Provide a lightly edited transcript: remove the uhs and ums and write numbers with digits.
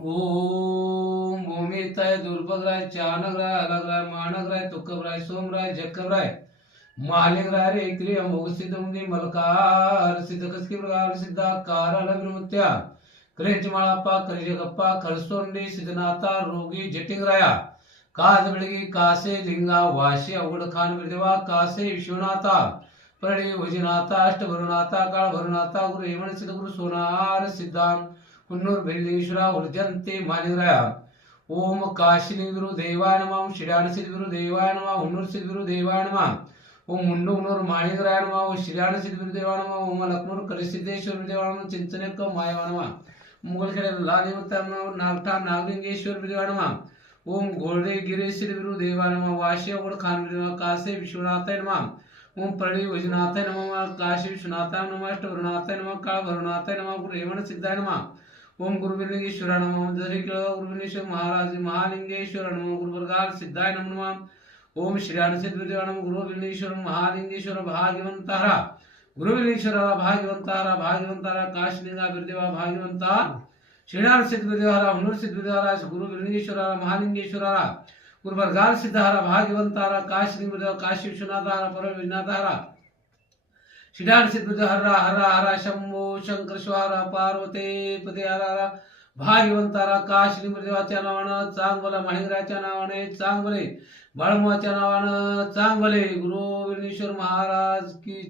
ओम भूमिताय दुर्भद्राय चानग्राय अलग्राय मानग्राय तुक्कबराय सोमराय जक्कबराय मालिंगराय रे क्रिय मोगसिद्धमुनी मलकार सिद्धकस्की प्रकार सिद्धाकार अलग्नमुत्या क्रेंचमाळप्ಪ ಕರಿಜಗಪ್ಪ ಕರಸೊಂಡಿ ಸಿದ್ಧನಾಥ ರೋಗಿ ಜಟಿಂಗರಾಯ ಕಾದ ಬೆಳಗಿ ಕಾಸೆ ಲಿಂಗ ವಾಶಿ ಅವಗಡ ಖಾನ್ ಬಿರ್ದೇವ ಕಾಸೆ ವಿಶ್ವನಾಥ ಪರಳಿ ವಜಿನಾಥ ಅಷ್ಟಭರುನಾಥ ಕಾಳ ಭರುನಾಥ ಗುರು ಹೇಮಣ ಸಿದ್ಧ ಗುರು ಸೋನಾರ ಸಿದ್ಧಾಂ ಹುನ್ನೂರು ಬೆಳ್ಳೀಶ್ವರ ಉರ್ಜಂತಿ ಮಾಲಿಂಗರಾಯ ಓಂ ಕಾಶಿಲಿಂಗರು ದೇವಾಯ ನಮಃ ಓಂ ಶಿಡಾನ ಸಿದ್ಧರು ದೇವಾಯ ನಮಃ ಹುನ್ನೂರು ಸಿದ್ಧರು ದೇವಾಯ ನಮಃ ಓಂ ಮುನ್ನೂರು ಮಾಳಿಂಗರಾಯ ನಮಃ ಓಂ ಶಿಡಾನ ಸಿದ್ಧರು ದೇವಾಯ ನಮಃ ಓಂ ಲಕ್ಷ್ಮೂರು ಕರಿಸಿದ್ದೇಶ್ವರ ದೇವಾಯ ನಮಃ ಚಿಂತನೆಕ್ಕ ಮಾಯವ ನಮಃ मुगलखेडे लादेवतांना नागठा नागलिंगेश्वर देवानवा ओम घोड़े गिरेश्वर विरु देवानवा वाशी अवड खान विरु कासे विश्वनाथाय नमः ओम प्रणी वजनाथाय नमः काशी विश्वनाथाय नमः अष्टवरनाथाय नमः काळ भरनाथाय नमः गुरु रेवण सिद्धाय नमः ओम गुरुविलिंगेश्वर नमः दरिक गुरुविलिंगेश्वर महाराज महालिंगेश्वर नमः गुरुवर्गाल सिद्धाय नमः ओम श्री अनसिद्ध देवानवा गुरुविलिंगेश्वर महालिंगेश्वर भाग्यवंतहरा गुरुविलीश्वर भाग्यवंतार भाग्यवंतार काशलिंगा बिरदेवा भाग्यवंत श्रीनाथ सिद्ध बिरदेवार हुनूर सिद्ध बिरदेवार गुरुविलीश्वर महालिंगेश्वर गुरुवर्गाल सिद्धार भाग्यवंतार काशलिंग बिरदेवा काशी विश्वनाथार पर विनाथार श्रीनाथ सिद्ध बिरदेवार हर हर शंभो शंकर स्वार पार्वती पदे हर हर भाग्यवंतार काशलिंग बिरदेवाच्या नावाने चांगले महिंद्राच्या नावाने चांगले बाळमाच्या नावाने चांगले गुरुविलीश्वर महाराज की